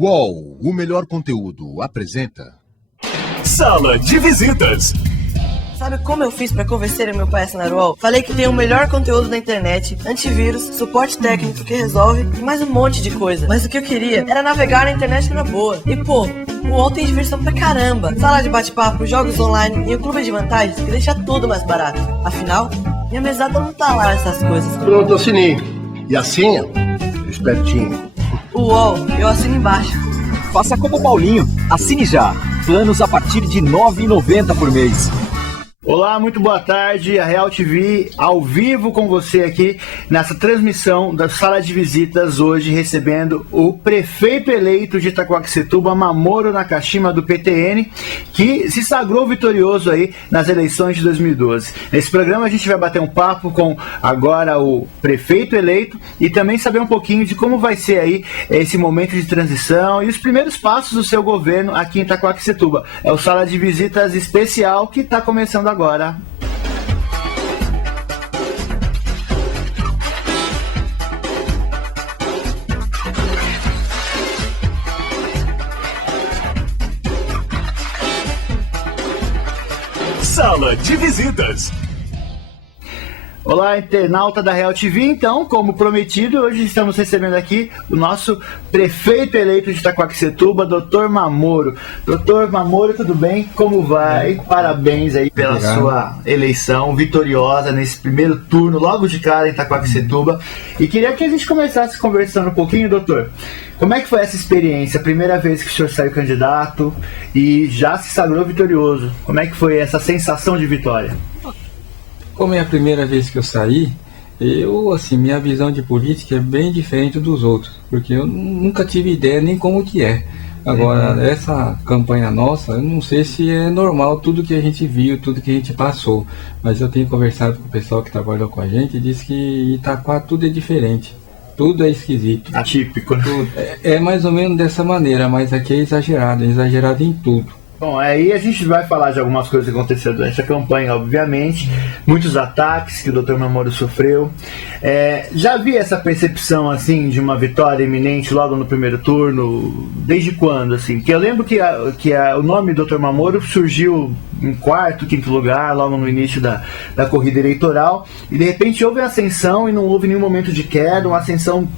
UOL, o melhor conteúdo, apresenta... Sala de Visitas. Sabe como eu fiz para convencer meu pai a assinar o UOL? Falei que tem o melhor conteúdo da internet, antivírus, suporte técnico que resolve e mais um monte de coisa. Mas o que eu queria era navegar na internet na boa. E pô, o UOL tem diversão pra caramba. Sala de bate-papo, jogos online e um clube de vantagens que deixa tudo mais barato. Afinal, minha mesada não tá lá essas coisas. Pronto, assinei. E a senha? Espertinho. O UOL, eu assino embaixo. Faça como o Paulinho. Assine já. Planos a partir de R$ 9,90 por mês. Olá, muito boa tarde, a Real TV ao vivo com você aqui nessa transmissão da Sala de Visitas, hoje recebendo o prefeito eleito de Itaquaquecetuba, Mamoru Nakashima, do PTN, que se sagrou vitorioso aí nas eleições de 2012. Nesse programa a gente vai bater um papo com agora o prefeito eleito e também saber um pouquinho de como vai ser aí esse momento de transição e os primeiros passos do seu governo aqui em Itaquaquecetuba. É o Sala de Visitas especial que está começando agora. Sala de Visitas. Olá, internauta da Real TV. Então, como prometido, hoje estamos recebendo aqui o nosso prefeito eleito de Itaquaquecetuba, Dr. Mamoru. Dr. Mamoru, tudo bem? Como vai? Parabéns aí pela sua eleição vitoriosa nesse primeiro turno, logo de cara em Itaquaquecetuba. E queria que a gente começasse conversando um pouquinho, doutor. Como é que foi essa experiência? A primeira vez que o senhor saiu candidato e já se sagrou vitorioso. Como é que foi essa sensação de vitória? Como é a primeira vez que eu saí, minha visão de política é bem diferente dos outros, porque eu nunca tive ideia nem como que é. Agora, essa campanha nossa, eu não sei se é normal tudo que a gente viu, tudo que a gente passou, mas eu tenho conversado com o pessoal que trabalhou com a gente e disse que Itaquá tudo é diferente, tudo é esquisito. Atípico. Tudo. É mais ou menos dessa maneira, mas aqui é exagerado em tudo. Bom, aí a gente vai falar de algumas coisas que aconteceram durante a campanha, obviamente, muitos ataques que o Dr. Mamoru sofreu. Já havia essa percepção, assim, de uma vitória iminente logo no primeiro turno? Desde quando, assim? Porque eu lembro que o nome do Dr. Mamoru surgiu em quarto, quinto lugar, logo no início da corrida eleitoral, e de repente houve ascensão e não houve nenhum momento de queda, uma ascensão,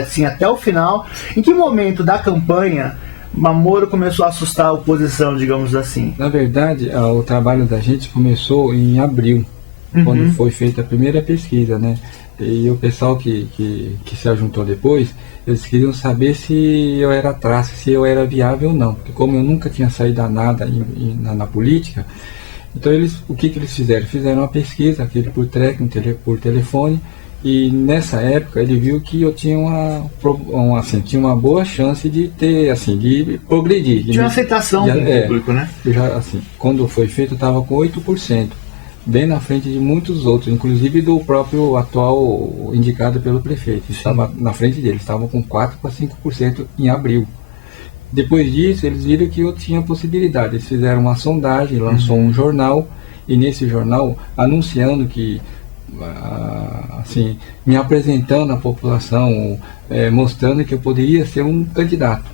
assim, até o final. Em que momento da campanha Mamoru começou a assustar a oposição, digamos assim? Na verdade, o trabalho da gente começou em abril, quando foi feita a primeira pesquisa, né? E o pessoal que se ajuntou depois, eles queriam saber se eu era traço, se eu era viável ou não. Porque como eu nunca tinha saído a nada na política, então o que eles fizeram? Fizeram uma pesquisa, aquele por telefone, e nessa época ele viu que eu tinha tinha uma boa chance de ter, de progredir. Tinha uma aceitação do público, né? Quando foi feito eu estava com 8%, bem na frente de muitos outros, inclusive do próprio atual indicado pelo prefeito. Estava na frente dele, estavam com 4 para 5% em abril. Depois disso eles viram que eu tinha possibilidade, eles fizeram uma sondagem, lançou um jornal, e nesse jornal anunciando que me apresentando à população, mostrando que eu poderia ser um candidato.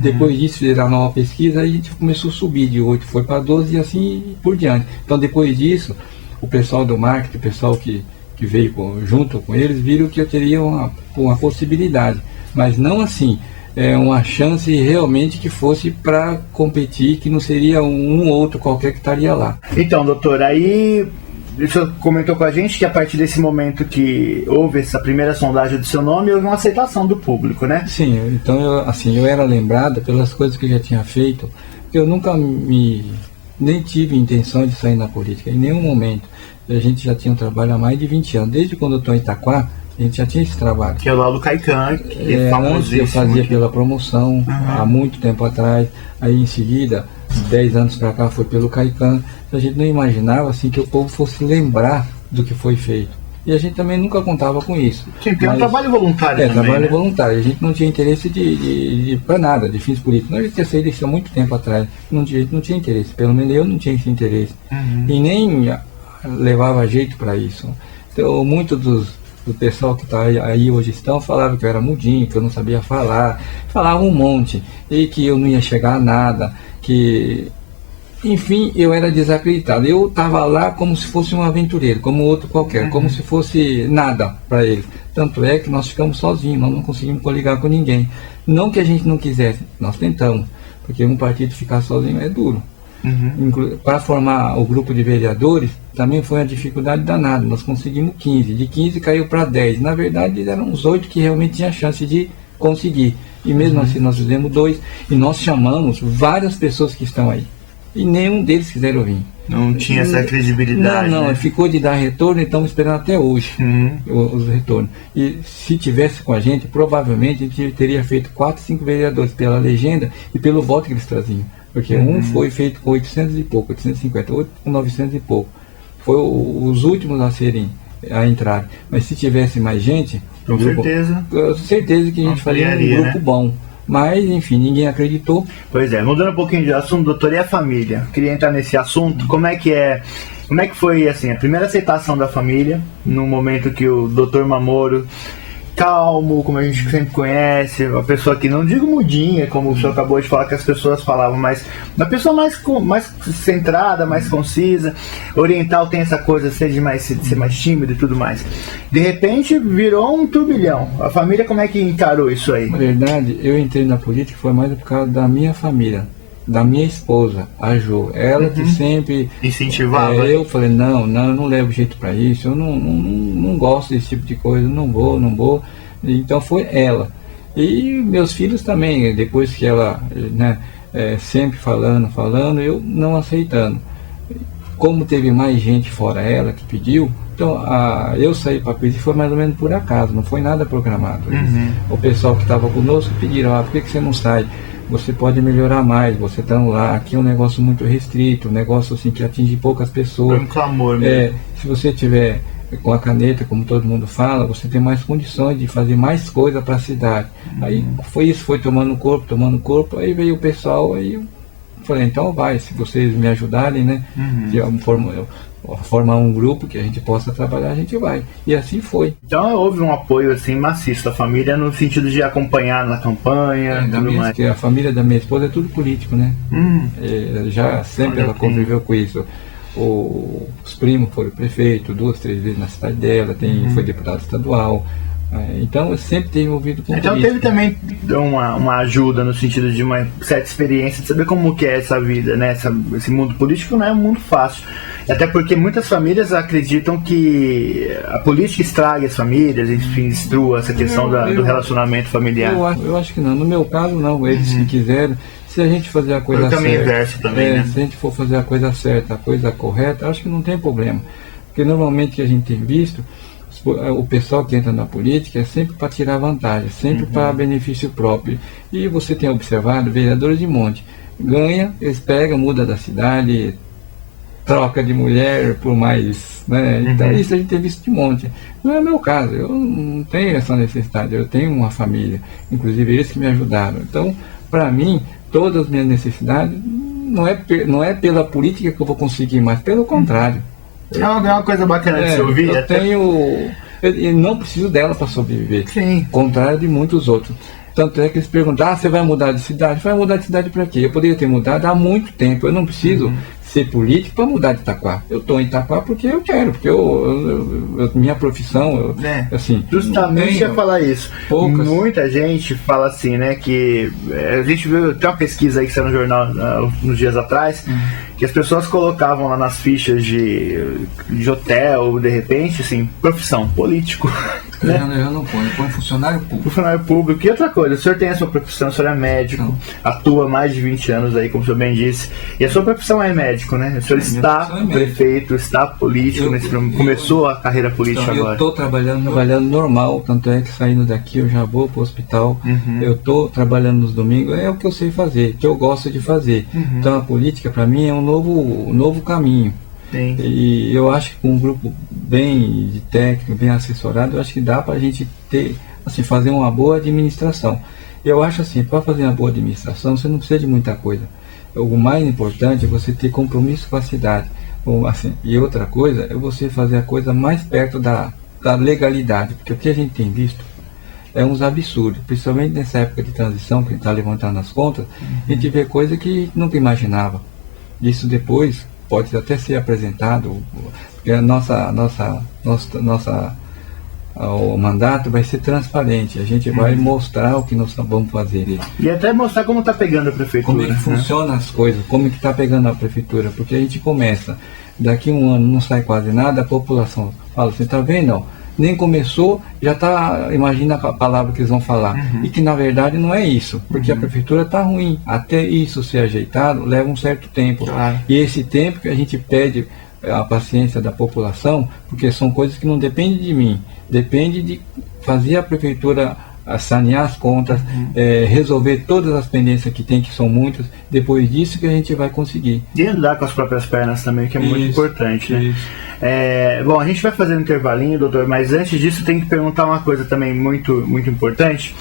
Depois disso, fizeram a nova pesquisa, aí a gente começou a subir de 8, foi para 12 e assim por diante. Então, depois disso, o pessoal do marketing, o pessoal que veio junto com eles, viram que eu teria uma possibilidade, mas não uma chance realmente que fosse para competir, que não seria um ou outro qualquer que estaria lá. Então, doutor, aí o senhor comentou com a gente que a partir desse momento que houve essa primeira sondagem do seu nome, houve uma aceitação do público, né? Sim, então eu era lembrado pelas coisas que eu já tinha feito, porque eu nunca nem tive intenção de sair na política, em nenhum momento. A gente já tinha um trabalho há mais de 20 anos, desde quando eu estou em Itaquá, a gente já tinha esse trabalho. Que é lá do Caican, que é famosíssimo. Antes eu fazia pela promoção, há muito tempo atrás, aí em seguida, 10 anos para cá, foi pelo Caican. A gente não imaginava que o povo fosse lembrar do que foi feito. E a gente também nunca contava com isso. Sim, tem um trabalho voluntário também, trabalho né? voluntário. A gente não tinha interesse para nada, de fins políticos. Nós já tinha saído isso há muito tempo atrás. Não tinha interesse, pelo menos eu não tinha esse interesse. E nem levava jeito para isso. Então, muitos do pessoal que está aí hoje falavam que eu era mudinho, que eu não sabia falar, falavam um monte, e que eu não ia chegar a nada, que... Enfim, eu era desacreditado. Eu estava lá como se fosse um aventureiro, como outro qualquer, como se fosse nada para eles. Tanto é que nós ficamos sozinhos, nós não conseguimos coligar com ninguém. Não que a gente não quisesse, nós tentamos, porque um partido ficar sozinho é duro. Para formar o grupo de vereadores, também foi uma dificuldade danada. Nós conseguimos 15, de 15 caiu para 10. Na verdade, eram uns 8 que realmente tinham chance de conseguir. E mesmo assim, nós fizemos 2, e nós chamamos várias pessoas que estão aí. E nenhum deles quiseram vir. Não tinha essa credibilidade. Não, né? Ficou de dar retorno, e estamos esperando até hoje os retornos. E se tivesse com a gente, provavelmente a gente teria feito 4, 5 vereadores pela legenda e pelo voto que eles traziam. Porque um foi feito com 800 e pouco, 850, outro com 900 e pouco. Foi os últimos a entrar. Mas se tivesse mais gente, Com certeza que a gente faria um grupo bom. Mas, enfim, ninguém acreditou. Pois é, mudando um pouquinho de assunto, doutor, e a família? Queria entrar nesse assunto. Como é que foi, assim, a primeira aceitação da família, no momento que o doutor Mamoro, calmo, como a gente sempre conhece, uma pessoa que não digo mudinha, como o senhor acabou de falar que as pessoas falavam, mas uma pessoa mais centrada, mais concisa. Oriental tem essa coisa de ser mais tímido e tudo mais. De repente virou um turbilhão. A família, como é que encarou isso aí? Na verdade, eu entrei na política foi mais por causa da minha família, da minha esposa, a Jo. Ela que sempre incentivava. Eu falei, eu não levo jeito para isso, eu não gosto desse tipo de coisa, não vou. Então foi ela. E meus filhos também, depois que ela, sempre falando, eu não aceitando. Como teve mais gente fora ela que pediu, então eu saí para pedir foi mais ou menos por acaso, não foi nada programado. O pessoal que estava conosco pediram, por que você não sai? Você pode melhorar mais, você está lá, aqui é um negócio muito restrito, um negócio assim que atinge poucas pessoas. Foi um clamor mesmo. Se você tiver com a caneta, como todo mundo fala, você tem mais condições de fazer mais coisa para a cidade. Aí foi tomando corpo, aí veio o pessoal, aí eu falei, então se vocês me ajudarem, né, formar um grupo que a gente possa trabalhar, a gente vai. E assim foi. Então houve um apoio assim maciço da família no sentido de acompanhar na campanha, tudo mais. A família da minha esposa é tudo político, né? Já sempre ela conviveu com isso. Os primos foram prefeito 2, 3 vezes na cidade dela, foi deputado estadual. Então eu sempre tenho envolvido com Então política. teve também uma ajuda no sentido de uma certa experiência de saber como que é essa vida, né? Esse mundo político não é um mundo fácil. Até porque muitas famílias acreditam que a política estraga as famílias, enfim, destrua essa questão do relacionamento familiar. Eu acho que não. No meu caso, não. Eles se quiserem, se a gente fazer a coisa certa. Inverso também, né? Se a gente for fazer a coisa certa, a coisa correta, acho que não tem problema. Porque normalmente que a gente tem visto, o pessoal que entra na política é sempre para tirar vantagem, sempre para benefício próprio. E você tem observado vereadores de monte. Ganha, eles pegam, muda da cidade, troca de mulher por mais, né? Então isso a gente tem visto de monte. Não é meu caso, eu não tenho essa necessidade, eu tenho uma família, inclusive eles que me ajudaram. Então, para mim, todas as minhas necessidades não é pela política que eu vou conseguir, mas pelo contrário. É uma coisa bacana de se ouvir. Eu não preciso dela para sobreviver. Sim. Contrário de muitos outros. Tanto é que eles perguntam, você vai mudar de cidade? Vai mudar de cidade para quê? Eu poderia ter mudado há muito tempo. Eu não preciso ser político para mudar de Itaquá. Eu estou em Itaquá porque eu quero, porque minha profissão, assim... Justamente ia falar isso. Poucas. Muita gente fala assim, né, que a gente viu, tem uma pesquisa aí que saiu no jornal uns dias atrás, que as pessoas colocavam lá nas fichas de hotel, de repente, assim, profissão, político. Né? Eu não ponho, eu ponho funcionário público. Funcionário público. E outra coisa, o senhor tem a sua profissão, o senhor é médico, atua há mais de 20 anos aí, como o senhor bem disse, e a sua profissão é médico, né? O senhor está prefeito, está político, começou a carreira política agora. Eu estou trabalhando normal, tanto é que saindo daqui eu já vou para o hospital, eu estou trabalhando nos domingos, é o que eu sei fazer, que eu gosto de fazer. Então a política para mim é um novo caminho. Sim. E eu acho que com um grupo bem de técnico, bem assessorado, eu acho que dá para a gente ter, assim, fazer uma boa administração. Eu acho assim, para fazer uma boa administração, você não precisa de muita coisa. O mais importante é você ter compromisso com a cidade. Assim, e outra coisa é você fazer a coisa mais perto da da legalidade, porque o que a gente tem visto é uns absurdos, principalmente nessa época de transição que a gente está levantando as contas, a gente vê coisa que nunca imaginava. Isso depois pode até ser apresentado, porque o mandato vai ser transparente, a gente vai mostrar o que nós vamos fazer. E até mostrar como está pegando a prefeitura. Como é que funcionam as coisas, como é que está pegando a prefeitura, porque a gente começa, daqui a um ano não sai quase nada, a população fala assim, tá vendo, ó, nem começou, já está, imagina a palavra que eles vão falar, e que na verdade não é isso, porque a prefeitura está ruim, até isso ser ajeitado leva um certo tempo, e esse tempo que a gente pede a paciência da população, porque são coisas que não dependem de mim, depende de fazer a prefeitura sanear as contas, resolver todas as pendências que tem, que são muitas, depois disso que a gente vai conseguir. E andar com as próprias pernas também, que é muito importante, né? Bom, a gente vai fazer um intervalinho, doutor, mas antes disso tem que perguntar uma coisa também muito, muito importante,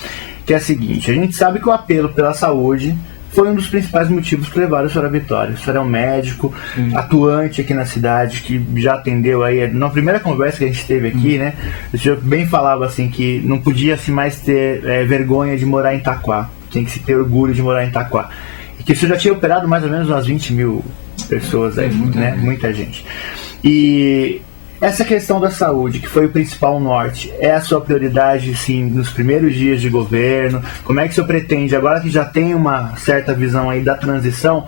que é a seguinte: a gente sabe que o apelo pela saúde foi um dos principais motivos que levaram o senhor à vitória. O senhor é um médico atuante aqui na cidade, que já atendeu aí, na primeira conversa que a gente teve aqui, né, o senhor bem falava assim, que não podia assim, mais ter vergonha de morar em Itaquá, tem que se ter orgulho de morar em Itaquá. E que o senhor já tinha operado mais ou menos umas 20 mil pessoas aí, né, muita gente. E essa questão da saúde, que foi o principal norte, é a sua prioridade, sim, nos primeiros dias de governo? Como é que o senhor pretende, agora que já tem uma certa visão aí da transição,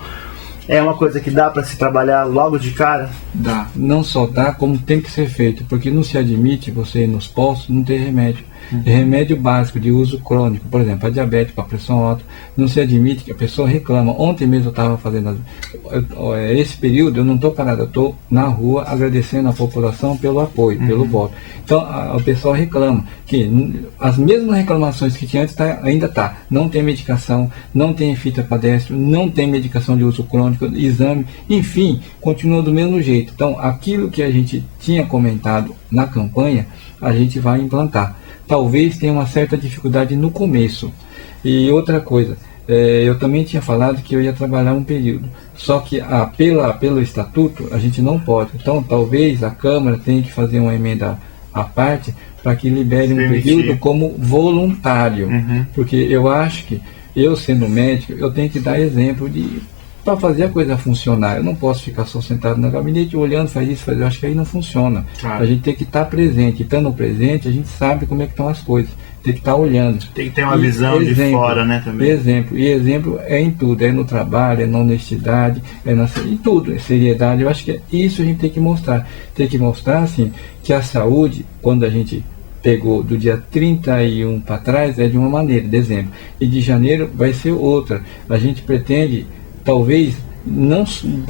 é uma coisa que dá para se trabalhar logo de cara? Dá. Não só dá, como tem que ser feito, porque não se admite você ir nos postos não ter remédio. Remédio básico de uso crônico, por exemplo, a diabetes, para pressão alta, não se admite que a pessoa reclama. Ontem mesmo eu estava fazendo esse período, eu não estou parado, eu estou na rua agradecendo a população pelo apoio, pelo voto. Então o pessoal reclama que as mesmas reclamações que tinha antes ainda está. Não tem medicação, não tem fita padestro, não tem medicação de uso crônico, exame, enfim, continua do mesmo jeito. Então aquilo que a gente tinha comentado na campanha, a gente vai implantar. Talvez tenha uma certa dificuldade no começo. E outra coisa, eu também tinha falado que eu ia trabalhar um período, só que pelo estatuto a gente não pode. Então talvez a Câmara tenha que fazer uma emenda à parte para que libere um período como voluntário, porque eu acho que eu, sendo médico, eu tenho que dar exemplo para fazer a coisa funcionar. Eu não posso ficar só sentado no gabinete olhando, faz isso, faz isso. Eu acho que aí não funciona. Claro. A gente tem que estar presente. Estando presente, a gente sabe como é que estão as coisas. Tem que estar olhando. Tem que ter uma visão de fora, né, também. Exemplo. E exemplo é em tudo. É no trabalho, é na honestidade, em tudo. É seriedade. Eu acho que isso a gente tem que mostrar. Tem que mostrar, assim, que a saúde, quando a gente pegou do dia 31 para trás, é de uma maneira, dezembro. E de janeiro vai ser outra. A gente pretende, talvez, não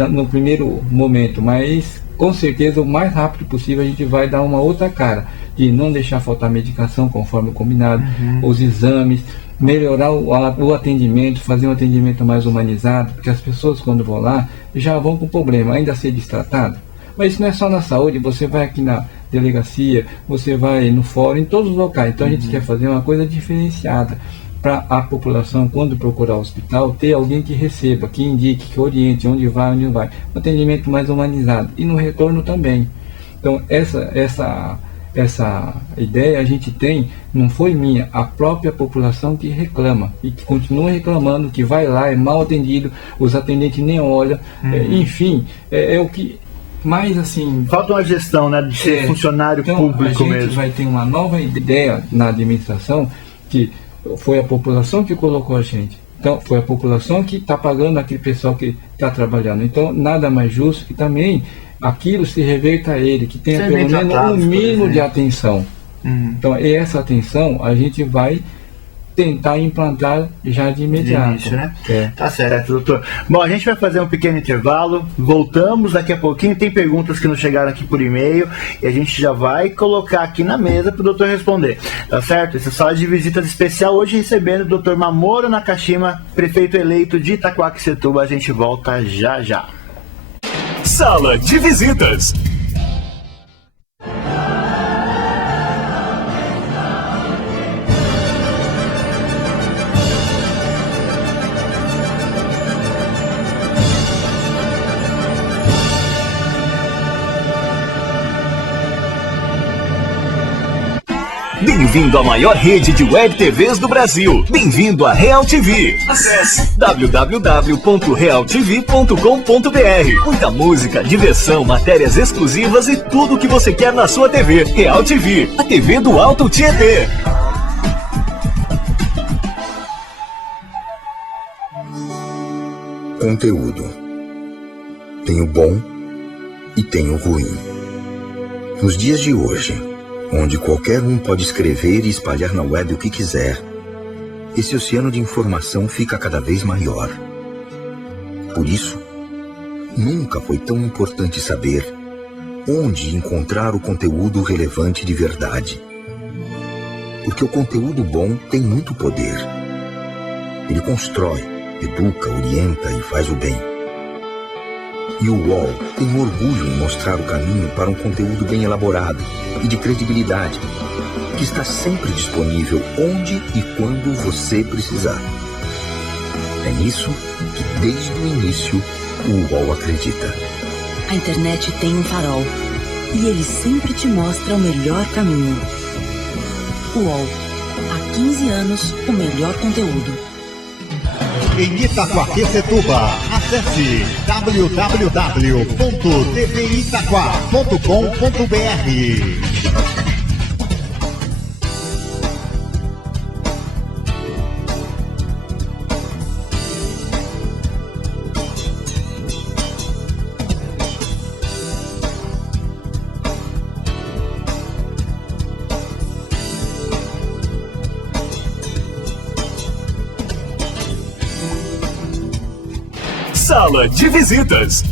no primeiro momento, mas com certeza o mais rápido possível a gente vai dar uma outra cara, de não deixar faltar medicação conforme o combinado, os exames, melhorar o atendimento, fazer um atendimento mais humanizado, porque as pessoas quando vão lá já vão com problema, ainda a ser destratado. Mas isso não é só na saúde, você vai aqui na delegacia, você vai no fórum, em todos os locais. Então a gente quer fazer uma coisa diferenciada, para a população, quando procurar o hospital, ter alguém que receba, que indique, que oriente onde vai, onde não vai. Um atendimento mais humanizado. E no retorno também. Então, essa ideia a gente tem, não foi minha, a própria população que reclama. E que continua reclamando, que vai lá, é mal atendido, os atendentes nem olham. Enfim, é o que... Mas assim... Falta uma gestão, né, de ser funcionário público mesmo. A gente vai ter uma nova ideia na administração, que foi a população que colocou a gente. Então, foi a população que está pagando aquele pessoal que está trabalhando. Então, nada mais justo que também aquilo se reverta a ele, que tenha pelo menos um mínimo de atenção. Então, essa atenção a gente vai tentar implantar já de imediato. De início, né? Tá certo, doutor. Bom, a gente vai fazer um pequeno intervalo, voltamos daqui a pouquinho, tem perguntas que nos chegaram aqui por e-mail e a gente já vai colocar aqui na mesa para o doutor responder, tá certo? Essa sala de visitas especial hoje recebendo o doutor Mamoru Nakashima, prefeito eleito de Itaquaquecetuba. A gente volta já já. Sala de visitas. Bem-vindo à maior rede de web TVs do Brasil. Bem-vindo à Real TV. Acesse www.realtv.com.br. Muita música, diversão, matérias exclusivas e tudo o que você quer na sua TV. Real TV, a TV do Alto Tietê. Conteúdo. Tem o bom e tem o ruim. Nos dias de hoje, onde qualquer um pode escrever e espalhar na web o que quiser, esse oceano de informação fica cada vez maior. Por isso, nunca foi tão importante saber onde encontrar o conteúdo relevante de verdade. Porque o conteúdo bom tem muito poder. Ele constrói, educa, orienta e faz o bem. E o UOL tem orgulho em mostrar o caminho para um conteúdo bem elaborado e de credibilidade, que está sempre disponível onde e quando você precisar. É nisso que, desde o início, o UOL acredita. A internet tem um farol e ele sempre te mostra o melhor caminho. UOL. Há 15 anos, o melhor conteúdo. Em Itaquaquecetuba, acesse www.tvitaqua.com.br. Sala de Visitas.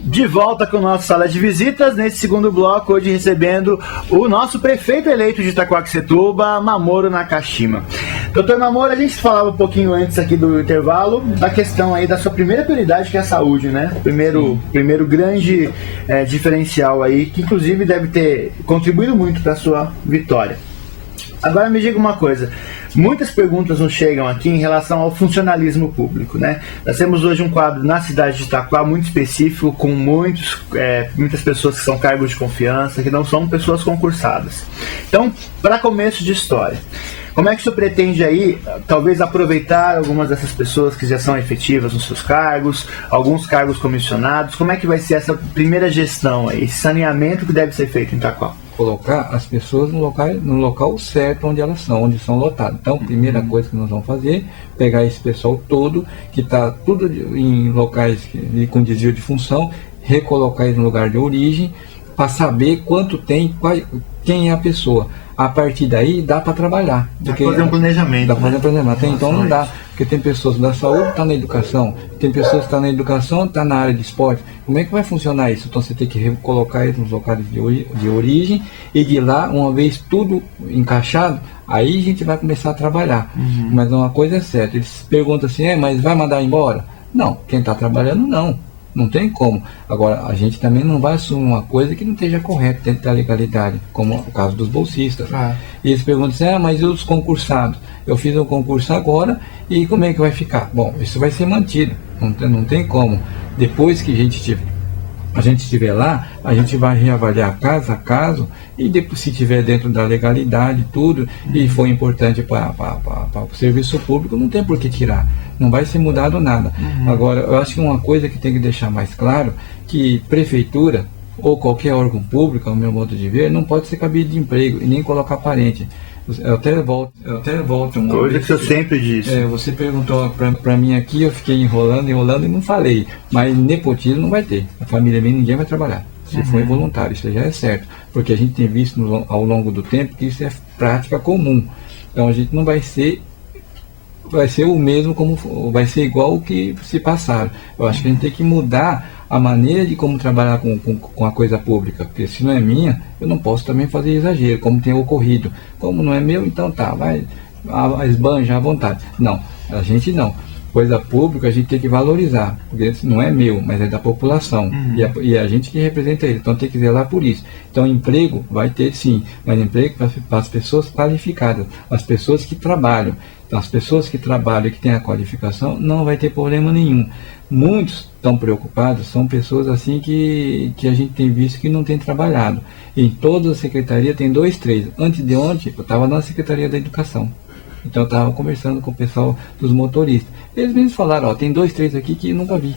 De volta com o nosso Sala de Visitas, nesse segundo bloco, hoje recebendo o nosso prefeito eleito de Itaquaquecetuba, Mamoru Nakashima. Doutor Mamoru, a gente falava um pouquinho antes aqui do intervalo da questão aí da sua primeira prioridade, que é a saúde, né? Primeiro grande diferencial aí, que inclusive deve ter contribuído muito para a sua vitória. Agora me diga uma coisa, muitas perguntas nos chegam aqui em relação ao funcionalismo público, né? Nós temos hoje um quadro na cidade de Itaquá muito específico, com muitas pessoas que são cargos de confiança, que não são pessoas concursadas. Então, para começo de história, como é que o senhor pretende aí, talvez, aproveitar algumas dessas pessoas que já são efetivas nos seus cargos, alguns cargos comissionados? Como é que vai ser essa primeira gestão aí, esse saneamento que deve ser feito em Itaquá? Colocar as pessoas no local certo onde elas são, onde são lotadas. Então, a primeira coisa que nós vamos fazer, pegar esse pessoal todo, que está tudo em locais com desvio de função, recolocar eles no lugar de origem, para saber quanto tem, quem é a pessoa. A partir daí dá para trabalhar. Dá para fazer um planejamento. Dá para fazer um planejamento. Até então não dá, porque tem pessoas da saúde que estão na educação, tem pessoas que estão na educação que estão na área de esporte. Como é que vai funcionar isso? Então você tem que recolocar eles nos locais de origem e de lá, uma vez tudo encaixado, aí a gente vai começar a trabalhar. Mas uma coisa é certa, eles perguntam assim, mas vai mandar embora? Não, quem está trabalhando não. Não tem como. Agora, a gente também não vai assumir uma coisa que não esteja correta dentro da legalidade, como o caso dos bolsistas. E eles perguntam assim, mas e os concursados? Eu fiz um concurso agora e como é que vai ficar? Bom, isso vai ser mantido, não tem como. Depois que a gente estiver lá, a gente vai reavaliar caso a caso e depois, se estiver dentro da legalidade, tudo, e for importante para o serviço público, não tem por que tirar. Não vai ser mudado nada. Agora, eu acho que uma coisa que tem que deixar mais claro, que prefeitura ou qualquer órgão público, ao meu modo de ver, não pode ser cabide de emprego e nem colocar parente. Eu até volto coisa que eu sempre disse. Você perguntou para mim aqui, eu fiquei enrolando e não falei. Mas nepotismo não vai ter. A família minha, ninguém vai trabalhar. Se for involuntário, isso já é certo. Porque a gente tem visto ao longo do tempo que isso é prática comum. Então a gente não vai ser o mesmo, vai ser igual o que se passaram. Eu acho que a gente tem que mudar a maneira de como trabalhar com a coisa pública, porque se não é minha, eu não posso também fazer exagero, como tem ocorrido. Como não é meu, então tá, vai esbanja à vontade. Não, a gente não. coisa pública a gente tem que valorizar, porque não é meu, mas é da população, e a gente que representa ele, então tem que zelar por isso. Então emprego vai ter sim, mas emprego para as pessoas qualificadas, as pessoas que trabalham. Então, as pessoas que trabalham e que têm a qualificação não vai ter problema nenhum. Muitos estão preocupados, são pessoas assim que a gente tem visto que não tem trabalhado. Em toda a secretaria tem 2, 3. Antes de ontem eu estava na Secretaria da Educação. Então eu estava conversando com o pessoal dos motoristas. Eles mesmos falaram, tem 2, 3 aqui que nunca vi.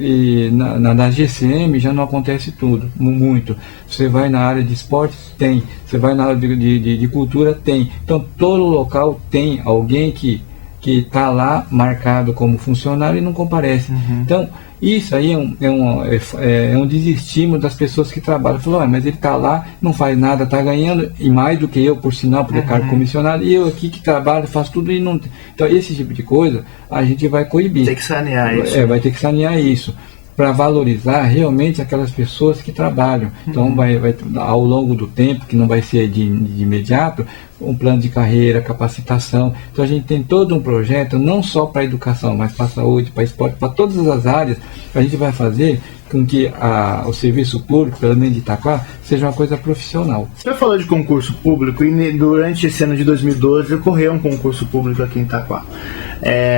E na GCM já não acontece tudo, muito. Você vai na área de esportes, tem. Você vai na área de cultura, tem. Então todo local tem alguém que está lá marcado como funcionário e não comparece. Então isso aí é um desestímulo das pessoas que trabalham. Falou, mas ele está lá, não faz nada, está ganhando, e mais do que eu, por sinal, porque é cargo comissionado, e eu aqui que trabalho, faço tudo e não... Então esse tipo de coisa a gente vai coibir. Tem que sanear isso. Vai ter que sanear isso, para valorizar realmente aquelas pessoas que trabalham. Então vai ao longo do tempo, que não vai ser de imediato, um plano de carreira, capacitação. Então a gente tem todo um projeto, não só para a educação, mas para a saúde, para esporte, para todas as áreas. A gente vai fazer com que o serviço público, pelo menos de Itaquá, seja uma coisa profissional. Você falou de concurso público e durante esse ano de 2012 ocorreu um concurso público aqui em Itaquá.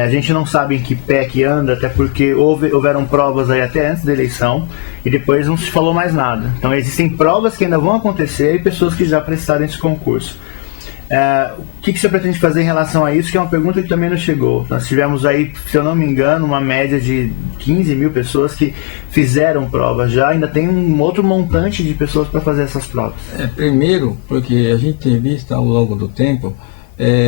A gente não sabe em que pé que anda, até porque houveram provas aí até antes da eleição e depois não se falou mais nada. Então existem provas que ainda vão acontecer e pessoas que já prestaram esse concurso. O que você pretende fazer em relação a isso? Que é uma pergunta que também nos chegou. Nós tivemos aí, se eu não me engano, uma média de 15 mil pessoas que fizeram provas já. Ainda tem um outro montante de pessoas para fazer essas provas. Primeiro, porque a gente tem visto ao longo do tempo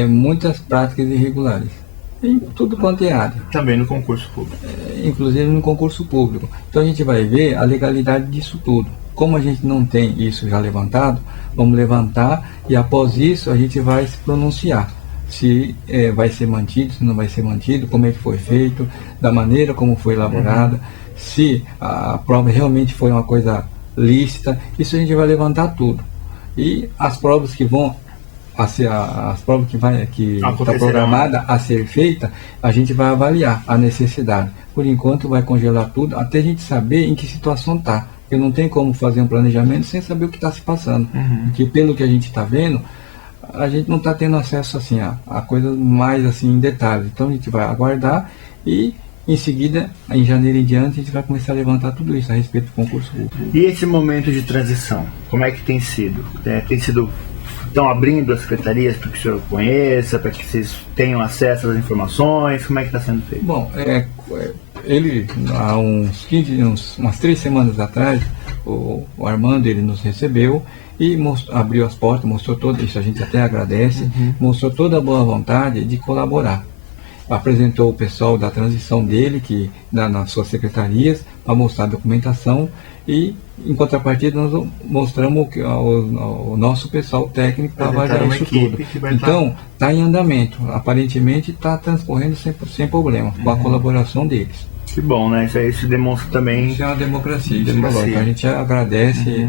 muitas práticas irregulares. Em tudo quanto é área. Também no concurso público. Inclusive no concurso público. Então a gente vai ver a legalidade disso tudo. Como a gente não tem isso já levantado, vamos levantar e após isso a gente vai se pronunciar. Se vai ser mantido, se não vai ser mantido, como é que foi feito, da maneira como foi elaborada, se a prova realmente foi uma coisa lícita, isso a gente vai levantar tudo. E as provas que vão as provas que está programada a ser feita, a gente vai avaliar a necessidade. Por enquanto vai congelar tudo até a gente saber em que situação está. Porque não tem como fazer um planejamento sem saber o que está se passando. Porque pelo que a gente está vendo, a gente não está tendo acesso assim a coisas mais assim em detalhes. Então a gente vai aguardar e em seguida, em janeiro em diante, a gente vai começar a levantar tudo isso a respeito do concurso público. E esse momento de transição, como é que tem sido? Estão abrindo as secretarias para que o senhor conheça, para que vocês tenham acesso às informações? Como é que está sendo feito? Bom, ele, há umas 3 semanas atrás, o Armando, ele nos recebeu e abriu as portas, mostrou todo isso, a gente até agradece, mostrou toda a boa vontade de colaborar. Apresentou o pessoal da transição dele, que nas suas secretarias, para mostrar a documentação, e em contrapartida nós mostramos o nosso pessoal técnico para avaliar isso tudo. Então está em andamento, aparentemente está transcorrendo sem problema, com a colaboração deles. Que bom, né? Isso aí se demonstra também. Isso é uma democracia. Então a gente agradece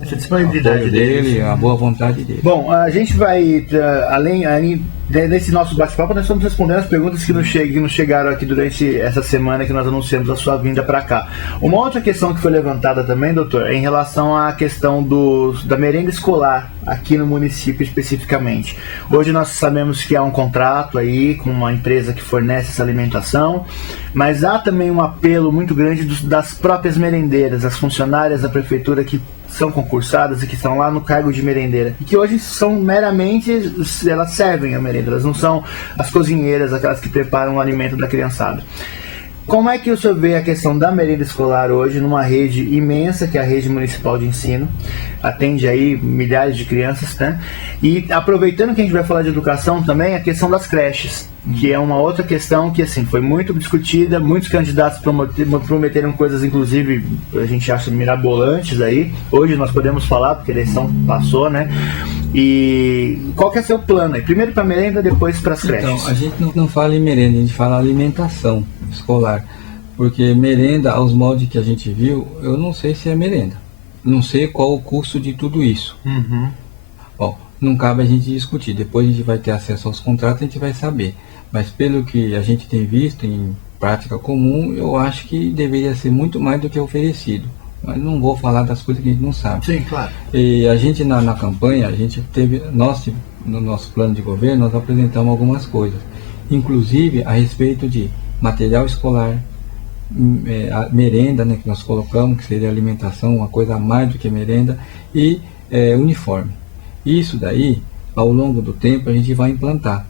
essa disponibilidade dele, a boa vontade dele. Bom, a gente vai, além desse nosso bate-papo, nós estamos respondendo as perguntas que nos chegaram aqui durante essa semana que nós anunciamos a sua vinda para cá. Uma outra questão que foi levantada também, doutor, é em relação à questão da merenda escolar aqui no município especificamente. Hoje nós sabemos que há um contrato aí com uma empresa que fornece essa alimentação, mas há também um apelo muito grande das próprias merendeiras, as funcionárias da prefeitura que são concursadas e que estão lá no cargo de merendeira, e que hoje são meramente, elas servem a merenda, elas não são as cozinheiras, aquelas que preparam o alimento da criançada. Como é que o senhor vê a questão da merenda escolar hoje numa rede imensa, que é a rede municipal de ensino, atende aí milhares de crianças, né? E aproveitando que a gente vai falar de educação também, a questão das creches, que é uma outra questão que assim foi muito discutida, muitos candidatos prometeram coisas, inclusive a gente acha mirabolantes aí. Hoje nós podemos falar porque a eleição passou, né? E qual que é o seu plano aí? Primeiro para merenda, depois para as creches. Então, a gente não fala em merenda, a gente fala alimentação escolar, porque merenda, aos moldes que a gente viu, eu não sei se é merenda, não sei qual o custo de tudo isso. Bom, não cabe a gente discutir. Depois a gente vai ter acesso aos contratos, a gente vai saber. Mas pelo que a gente tem visto em prática comum, eu acho que deveria ser muito mais do que oferecido. Mas não vou falar das coisas que a gente não sabe. Sim, claro. E a gente na campanha, a gente teve, no nosso plano de governo, nós apresentamos algumas coisas. Inclusive a respeito de material escolar, a merenda, né, que nós colocamos, que seria alimentação, uma coisa a mais do que merenda, e uniforme. Isso daí, ao longo do tempo, a gente vai implantar.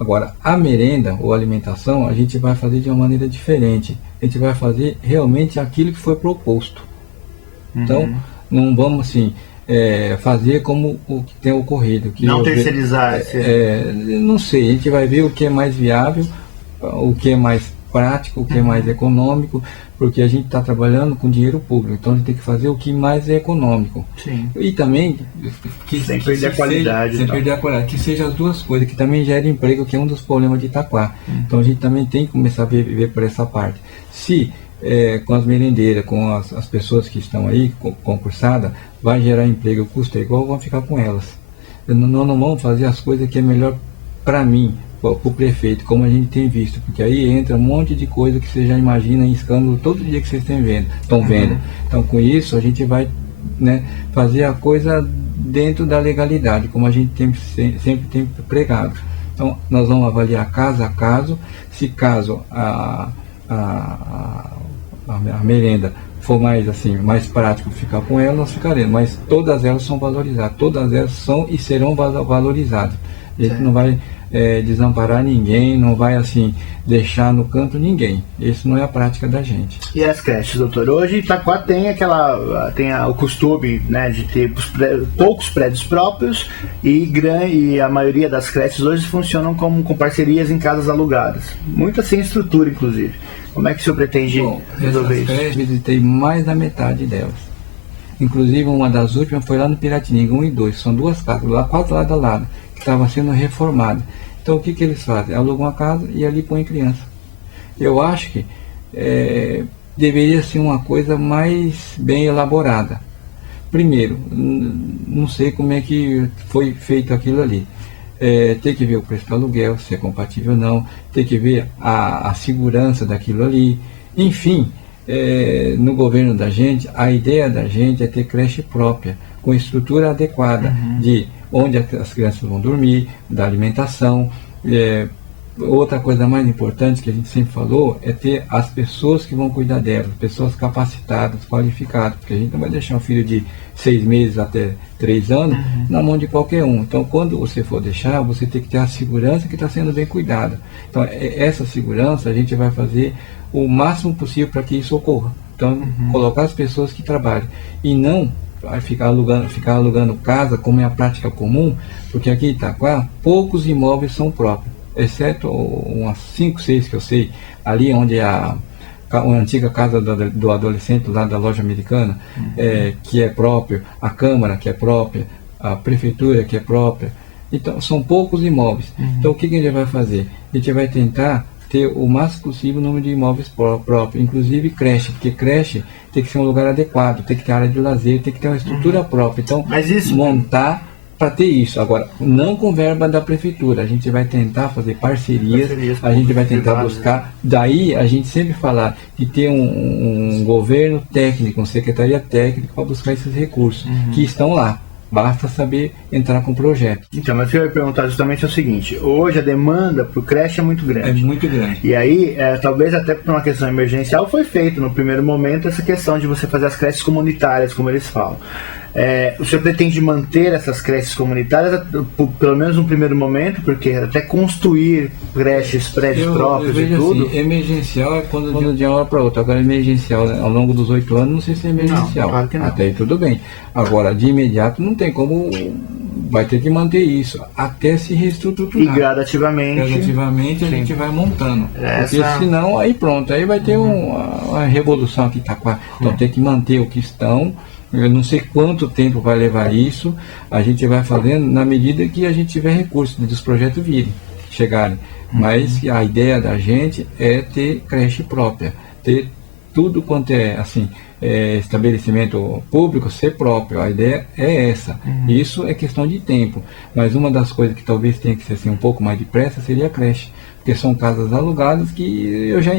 Agora, a merenda ou alimentação, a gente vai fazer de uma maneira diferente. A gente vai fazer realmente aquilo que foi proposto. Então, não vamos assim, fazer como o que tem ocorrido. Que não terceirizar. Não sei, a gente vai ver o que é mais viável, o que é mais prático, o que é mais econômico, porque a gente está trabalhando com dinheiro público, então a gente tem que fazer o que mais é econômico. Sim. E também sem perder a qualidade. Sem perder a qualidade, que seja as duas coisas, que também gere emprego, que é um dos problemas de Itaquá. Então a gente também tem que começar a ver por essa parte. Se com as merendeiras, com as pessoas que estão aí concursadas, vai gerar emprego, o custo é igual, vão ficar com elas. Não vamos fazer as coisas que é melhor para mim, para o prefeito, como a gente tem visto, porque aí entra um monte de coisa que você já imagina em escândalo todo dia que vocês estão vendo. Então com isso a gente vai, né, fazer a coisa dentro da legalidade, como a gente sempre tem pregado. Então nós vamos avaliar caso a caso. Se caso a merenda for mais prático ficar com ela, nós ficaremos, mas todas elas são valorizadas, todas elas são e serão valorizadas. A gente não vai desamparar ninguém, não vai assim deixar no canto ninguém. Isso não é a prática da gente. E as creches, doutor? Hoje Itaquá tem o costume, né, de ter poucos prédios próprios e a maioria das creches hoje funcionam com parcerias em casas alugadas. Muitas sem estrutura, inclusive. Como é que o senhor pretende resolver isso? Eu visitei mais da metade delas. Inclusive uma das últimas foi lá no Piratininga, 1 e 2. São duas casas, lá quase lado a lado, que estava sendo reformada. Então o que eles fazem? Alugam uma casa e ali põem criança. Eu acho que deveria ser uma coisa mais bem elaborada. Primeiro, não sei como é que foi feito aquilo ali. Tem que ver o preço do aluguel, se é compatível ou não, tem que ver a segurança daquilo ali. Enfim, no governo da gente, a ideia da gente é ter creche própria, com estrutura adequada, de onde as crianças vão dormir, da alimentação. Outra coisa mais importante que a gente sempre falou é ter as pessoas que vão cuidar delas, pessoas capacitadas, qualificadas, porque a gente não vai deixar um filho de 6 meses até 3 anos na mão de qualquer um. Então, quando você for deixar, você tem que ter a segurança que está sendo bem cuidada. Então, essa segurança a gente vai fazer o máximo possível para que isso ocorra. Então, colocar as pessoas que trabalham e não ficar alugando casa, como é a prática comum, porque aqui em Itaquá, poucos imóveis são próprios, exceto umas 5, 6 que eu sei, ali onde é a antiga casa do adolescente lá da loja americana, que é próprio, a Câmara que é própria, a Prefeitura que é própria. Então são poucos imóveis. Então o que a gente vai fazer? A gente vai tentar ter o máximo possível o número de imóveis próprios, inclusive creche, porque creche tem que ser um lugar adequado, tem que ter área de lazer, tem que ter uma estrutura própria. Então montar para ter isso. Agora, não com verba da prefeitura, a gente vai tentar fazer parcerias, a gente vai tentar buscar, daí a gente sempre falar de ter um governo técnico, uma secretaria técnica para buscar esses recursos, que estão lá. Basta saber entrar com o projeto. Então, mas eu ia perguntar justamente o seguinte: hoje a demanda para o creche é muito grande. É muito grande. E aí, talvez até por uma questão emergencial, foi feito no primeiro momento essa questão de você fazer as creches comunitárias, como eles falam. O senhor pretende manter essas creches comunitárias, pelo menos no primeiro momento, porque até construir creches, prédios próprios e tudo... Assim, emergencial é quando de uma hora para outra. Agora, emergencial, né, ao longo dos 8 anos, não sei se é emergencial. Não, claro que não. Até aí tudo bem. Agora, de imediato, não tem como... Vai ter que manter isso, até se reestruturar. E gradativamente... Gradativamente a gente vai montando. Porque senão, aí pronto, aí vai ter uma revolução aqui em Itaquá. Então tem que manter o que estão... Eu não sei quanto tempo vai levar isso, a gente vai fazendo na medida que a gente tiver recursos, dos projetos chegarem. Mas a ideia da gente é ter creche própria, ter tudo quanto é assim, estabelecimento público ser próprio. A ideia é essa. Isso é questão de tempo. Mas uma das coisas que talvez tenha que ser assim, um pouco mais depressa seria a creche. Porque são casas alugadas que eu já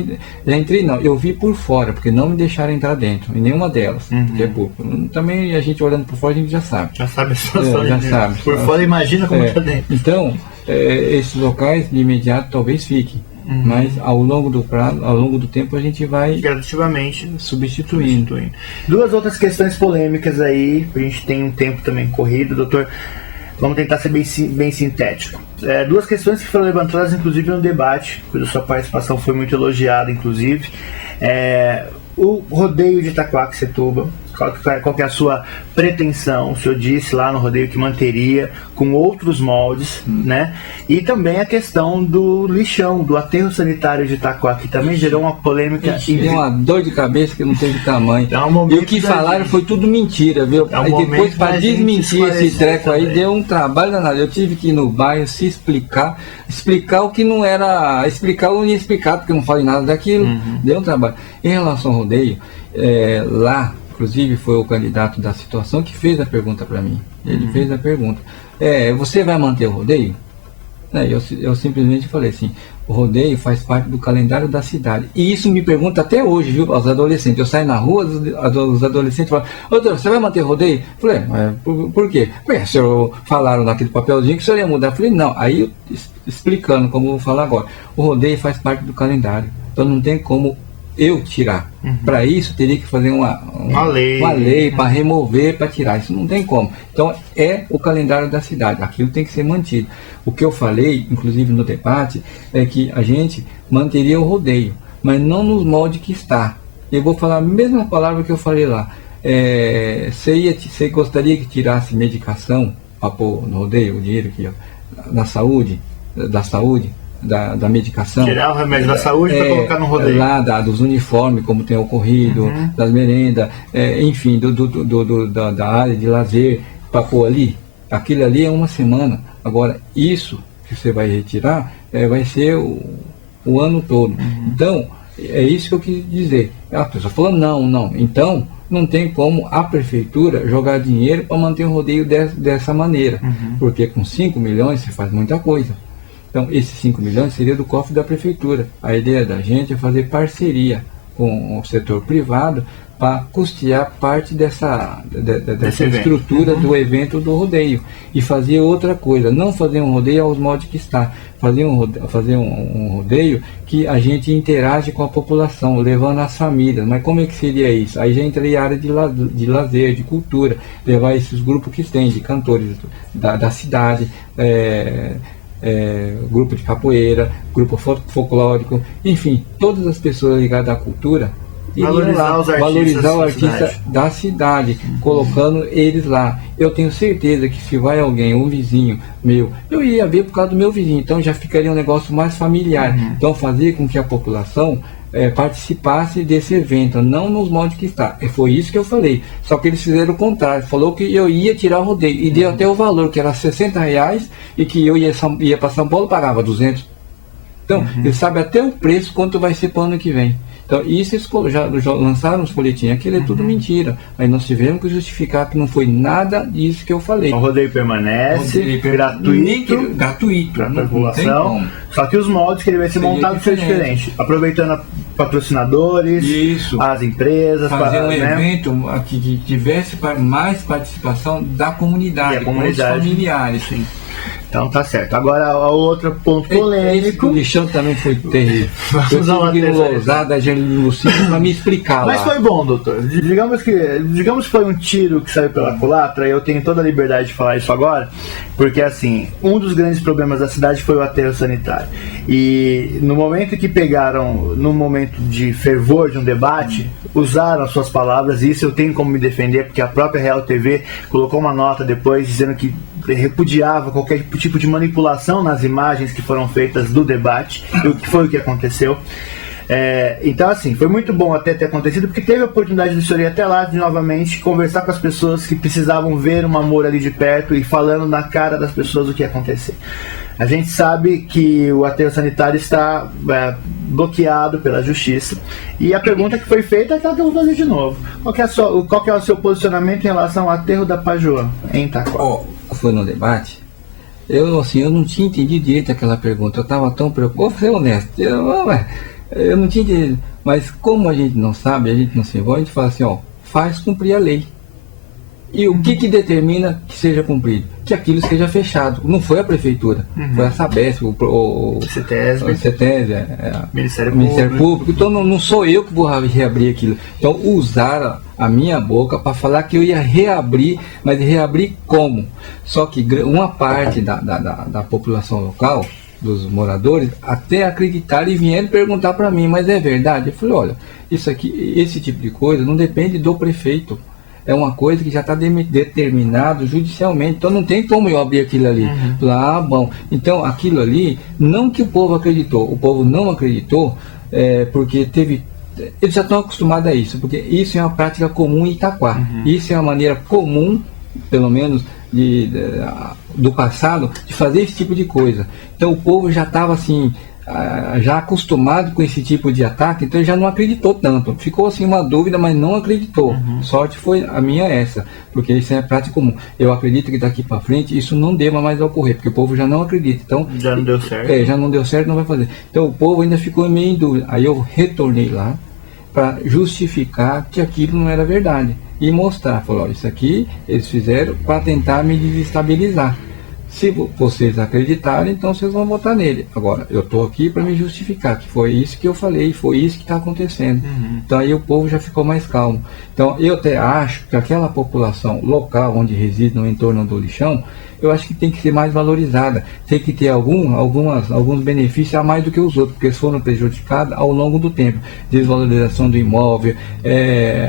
entrei, não, eu vi por fora, porque não me deixaram entrar dentro, em nenhuma delas, que é público. Também a gente olhando por fora, a gente já sabe. Já sabe a situação. Já sabe. Por fora, imagina como está dentro. Então, esses locais de imediato talvez fiquem. Mas ao longo do tempo a gente vai gradativamente substituindo. Duas outras questões polêmicas aí, a gente tem um tempo também corrido, doutor. Vamos tentar ser bem sintético. Duas questões que foram levantadas, inclusive, no debate, cuja sua participação foi muito elogiada, inclusive. O rodeio de Itaquaquecetuba, qual que é a sua pretensão? O senhor disse lá no rodeio que manteria com outros moldes, né? E também a questão do lixão, do aterro sanitário de Itaquá, que também gerou uma polêmica. Deu uma dor de cabeça que não teve tamanho. E o que falaram foi tudo mentira, viu? Aí depois, para desmentir esse treco aí, deu um trabalho danado. Eu tive que ir no bairro se explicar o que não era, explicar o inexplicado, porque eu não falei nada daquilo. Deu um trabalho. Em relação ao rodeio, lá, inclusive foi o candidato da situação que fez a pergunta para mim. Ele fez a pergunta: você vai manter o rodeio? Eu simplesmente falei assim: o rodeio faz parte do calendário da cidade. E isso me pergunta até hoje, viu, aos adolescentes. Eu saio na rua, os adolescentes falam: você vai manter o rodeio? Eu falei: por quê? Porque o senhor falaram naquele papelzinho que o senhor ia mudar. Eu falei: não. Aí eu, explicando como eu vou falar agora, o rodeio faz parte do calendário. Então não tem como eu tirar. Para isso teria que fazer uma lei para remover, para tirar. Isso não tem como. Então é o calendário da cidade. Aquilo tem que ser mantido. O que eu falei, inclusive no debate, é que a gente manteria o rodeio, mas não nos moldes que está. Eu vou falar a mesma palavra que eu falei lá. Você gostaria que tirasse medicação para pôr no rodeio, o dinheiro aqui, ó, da saúde, da medicação, tirar o remédio da saúde para colocar no rodeio lá, dos uniformes, como tem ocorrido, das merendas, enfim, da área de lazer, para pôr ali. Aquilo ali é uma semana. Agora, isso que você vai retirar vai ser o ano todo. Então, é isso que eu quis dizer. A pessoa falou: não. Então, não tem como a prefeitura jogar dinheiro para manter o rodeio dessa maneira, porque com 5 milhões você faz muita coisa. Então, esses 5 milhões seria do cofre da prefeitura. A ideia da gente é fazer parceria com o setor privado para custear parte dessa estrutura do evento do rodeio. E fazer outra coisa, não fazer um rodeio aos moldes que está, fazer um rodeio que a gente interage com a população, levando as famílias. Mas como é que seria isso? Aí já entraria a área de lazer, de cultura, levar esses grupos que tem, de cantores da cidade, grupo de capoeira, grupo folclórico, enfim, todas as pessoas ligadas à cultura, valorizar o artista da cidade, colocando eles lá. Eu tenho certeza que se vai alguém, um vizinho meu, eu ia ver por causa do meu vizinho, então já ficaria um negócio mais familiar. Então fazer com que a população participasse desse evento, não nos moldes que está. Foi isso que eu falei. Só que eles fizeram o contrário. Falou que eu ia tirar o rodeio. E deu até o valor, que era R$60, e que eu ia para São Paulo e pagava 200. Então, eles sabem até o preço, quanto vai ser para o ano que vem. Então, isso eles já lançaram os folhetins. Aquilo é tudo mentira. Aí nós tivemos que justificar que não foi nada disso que eu falei. O rodeio permanece, gratuito para a população. Só que os moldes que ele vai ser montado são diferentes. Aproveitando patrocinadores, as empresas. Fazer um evento que tivesse mais participação da comunidade, com os familiares. Sim. Então tá certo. Agora o outro ponto polêmico. O lixão também foi terrível. Eu tive que usar da Angelina Luciano para me explicar. Mas foi bom, doutor. Digamos que foi um tiro que saiu pela culatra, e eu tenho toda a liberdade de falar isso agora, porque assim, um dos grandes problemas da cidade foi o aterro sanitário. E no momento que pegaram, no momento de fervor de um debate, usaram as suas palavras, e isso eu tenho como me defender, porque a própria Real TV colocou uma nota depois dizendo que repudiava qualquer tipo de manipulação nas imagens que foram feitas do debate, o que foi o que aconteceu. Então assim, foi muito bom até ter acontecido, porque teve a oportunidade do senhor ir até lá de novamente conversar com as pessoas que precisavam ver o Amor ali de perto e falando na cara das pessoas o que ia acontecer. A gente sabe que o aterro sanitário está bloqueado pela justiça. E a pergunta que foi feita é aquela que eu vou fazer de novo. Qual que é o seu posicionamento em relação ao aterro da Pajoa, em Itaquá? Foi no debate. Eu não tinha entendido direito aquela pergunta. Eu estava tão preocupado. Vou ser honesto. Eu não tinha entendido. Mas como a gente não sabe, a gente não se envolve, a gente fala assim, faz cumprir a lei. E o que determina que seja cumprido? Que aquilo seja fechado. Não foi a prefeitura, foi a Sabesp, o CETESB, Ministério Público. Então não sou eu que vou reabrir aquilo. Então usaram a minha boca para falar que eu ia reabrir, mas reabrir como? Só que uma parte da população local, dos moradores, até acreditaram e vieram perguntar para mim, mas é verdade? Eu falei, olha, esse tipo de coisa não depende do prefeito. É uma coisa que já está determinado judicialmente, então não tem como eu abrir aquilo ali. Bom, então aquilo ali, não que o povo acreditou, o povo não acreditou, porque eles já estão acostumados a isso, porque isso é uma prática comum em Itaquá. Isso é uma maneira comum, pelo menos, do passado, de fazer esse tipo de coisa. Então o povo já estava assim, já acostumado com esse tipo de ataque, então ele já não acreditou tanto. Ficou assim uma dúvida, mas não acreditou. Sorte foi a minha essa, porque isso é prática comum. Eu acredito que daqui para frente isso não deva mais ocorrer, porque o povo já não acredita. Então, já não deu certo. Já não deu certo, não vai fazer. Então o povo ainda ficou meio em dúvida. Aí eu retornei lá para justificar que aquilo não era verdade e mostrar, falou, isso aqui eles fizeram para tentar me desestabilizar. Se vocês acreditarem, então vocês vão votar nele. Agora, eu estou aqui para me justificar, que foi isso que eu falei, foi isso que está acontecendo. Então aí o povo já ficou mais calmo. Então eu até acho que aquela população local onde reside no entorno do lixão, eu acho que tem que ser mais valorizada. Tem que ter alguns benefícios a mais do que os outros, porque eles foram prejudicados ao longo do tempo. Desvalorização do imóvel,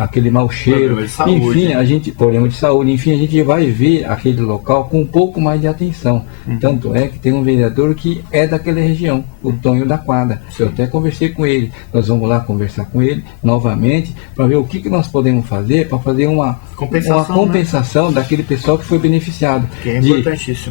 aquele mau cheiro, enfim, problema de saúde, enfim, a gente vai ver aquele local com um pouco mais de atenção. Tanto é que tem um vereador que é daquela região, o Tonho da Quadra. Eu até conversei com ele, nós vamos lá conversar com ele novamente, para ver o que nós podemos fazer, para fazer uma compensação, daquele pessoal que foi beneficiado. Que é importantíssimo.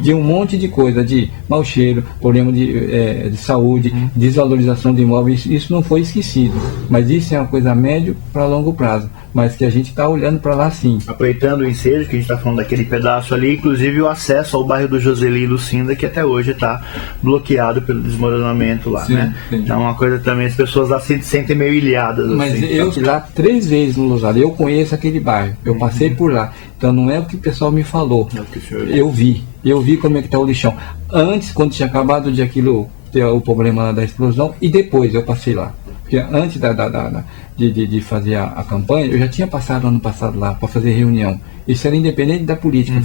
De um monte de coisa, de mau cheiro, problema de saúde, desvalorização de imóveis, isso não foi esquecido. Mas isso é uma coisa a médio para longo prazo, mas que a gente está olhando para lá sim. Aproveitando o ensejo, que a gente está falando daquele pedaço ali, inclusive o acesso ao bairro do Joseli e Lucinda, que até hoje está bloqueado pelo desmoronamento lá, né? Então uma coisa também, as pessoas lá se sentem meio ilhadas. Mas assim, eu fui lá 3 vezes no Lousada, eu conheço aquele bairro, eu passei por lá, então não é o que o pessoal me falou, eu vi como é que está o lixão. Antes, quando tinha acabado de aquilo, ter o problema da explosão, e depois eu passei lá. Porque antes de fazer a campanha, eu já tinha passado ano passado lá para fazer reunião. Isso era independente da política.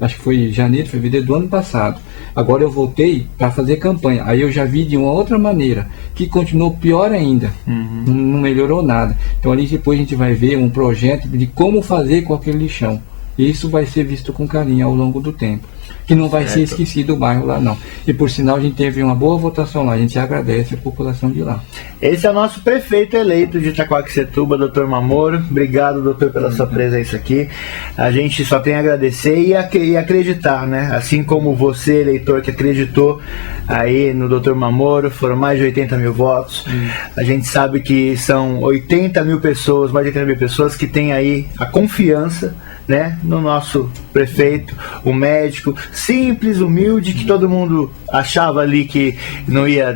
Acho que foi janeiro, fevereiro do ano passado. Agora eu voltei para fazer campanha. Aí eu já vi de uma outra maneira, que continuou pior ainda. Não melhorou nada. Então ali depois a gente vai ver um projeto de como fazer com aquele lixão. E isso vai ser visto com carinho ao longo do tempo. Que não vai ser esquecido o bairro lá não. E por sinal a gente teve uma boa votação lá, a gente agradece a população de lá. Esse é o nosso prefeito eleito de Itaquaquecetuba, Dr. Mamoro. Obrigado, doutor, pela sua presença aqui. A gente só tem a agradecer e acreditar, né? Assim como você, eleitor, que acreditou aí no Dr. Mamoro, foram mais de 80 mil votos. A gente sabe que são 80 mil pessoas, mais de 80 mil pessoas que têm aí a confiança, né, no nosso prefeito, o médico simples, humilde, que todo mundo achava ali que não ia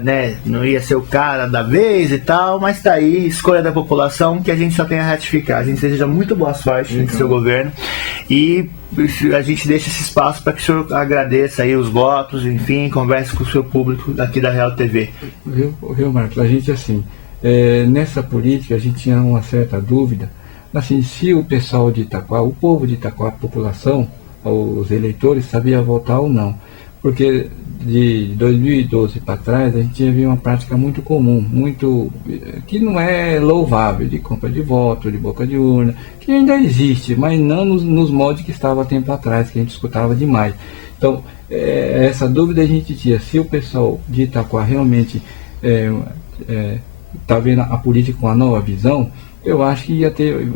ser o cara da vez e tal, mas tá aí, escolha da população, que a gente só tem a ratificar. A gente deseja muito boa sorte no seu governo e a gente deixa esse espaço para que o senhor agradeça aí os votos, enfim, converse com o seu público daqui da Real TV. Viu, Marcos? A gente assim, nessa política a gente tinha uma certa dúvida. Assim, se o pessoal de Itaquá, o povo de Itaquá, a população, os eleitores, sabia votar ou não. Porque de 2012 para trás, a gente tinha visto uma prática muito comum, que não é louvável, de compra de voto, de boca de urna, que ainda existe, mas não nos moldes que estava há tempo atrás, que a gente escutava demais. Então, essa dúvida a gente tinha, se o pessoal de Itaquá realmente está vendo a política com uma nova visão, eu acho que ia ter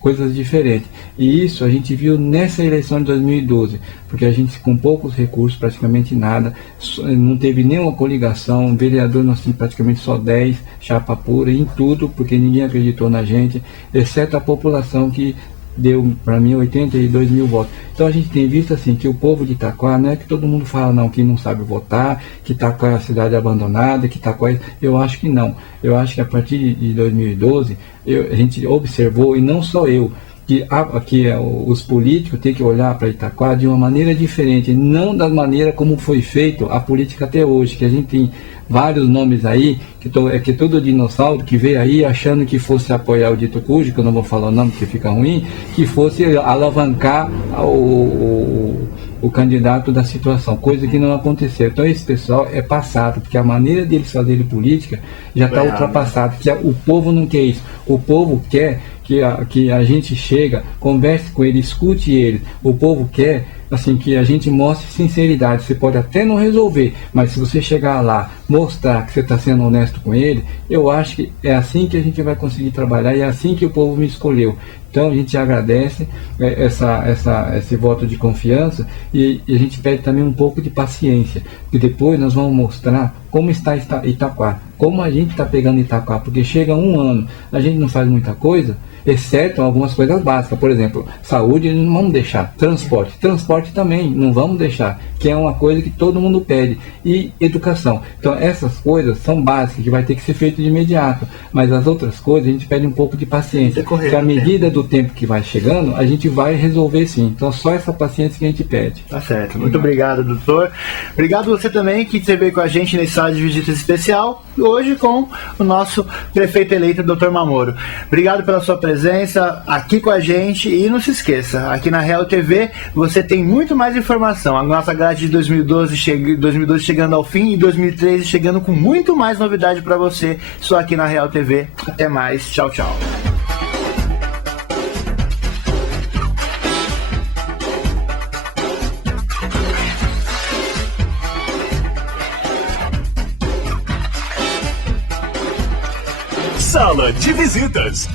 coisas diferentes. E isso a gente viu nessa eleição de 2012, porque a gente com poucos recursos, praticamente nada, não teve nenhuma coligação, vereador nós tínhamos praticamente só 10, chapa pura, em tudo, porque ninguém acreditou na gente, exceto a população que deu para mim 82 mil votos. Então a gente tem visto assim que o povo de Itaquá, não é que todo mundo fala não, que não sabe votar, que Itaquá é uma cidade abandonada, que Itaquá eu acho que não. Eu acho que a partir de 2012 a gente observou, e não só eu, que os políticos têm que olhar para Itaquá de uma maneira diferente, não da maneira como foi feito a política até hoje, que a gente tem vários nomes aí, que todo dinossauro que veio aí achando que fosse apoiar o dito cujo, que eu não vou falar o nome porque fica ruim, que fosse alavancar o candidato da situação, coisa que não aconteceu. Então esse pessoal é passado, porque a maneira deles fazerem política já está ultrapassada, que o povo não quer isso. O povo quer que a gente chega, converse com ele, escute ele. O povo quer assim, que a gente mostre sinceridade. Você pode até não resolver, mas se você chegar lá, mostrar que você está sendo honesto com ele, eu acho que é assim que a gente vai conseguir trabalhar e é assim que o povo me escolheu. Então a gente agradece esse voto de confiança e a gente pede também um pouco de paciência, porque depois nós vamos mostrar como está Itaquá, como a gente está pegando Itaquá, porque chega um ano, a gente não faz muita coisa, exceto algumas coisas básicas, por exemplo, saúde não vamos deixar, transporte também não vamos deixar, que é uma coisa que todo mundo pede, e educação. Então essas coisas são básicas, que vai ter que ser feito de imediato, mas as outras coisas a gente pede um pouco de paciência, que à medida do tempo que vai chegando, a gente vai resolver sim. Então só essa paciência que a gente pede. Tá certo, muito obrigado, doutor. Obrigado você também que esteve com a gente nesse sala de visita especial, hoje com o nosso prefeito eleito, doutor Mamoro. Obrigado pela sua presença aqui com a gente e não se esqueça, aqui na Real TV você tem muito mais informação. A nossa grade de 2012 chegando ao fim e 2013 chegando com muito mais novidade para você, só aqui na Real TV. Até mais, tchau, tchau. Sala de visitas.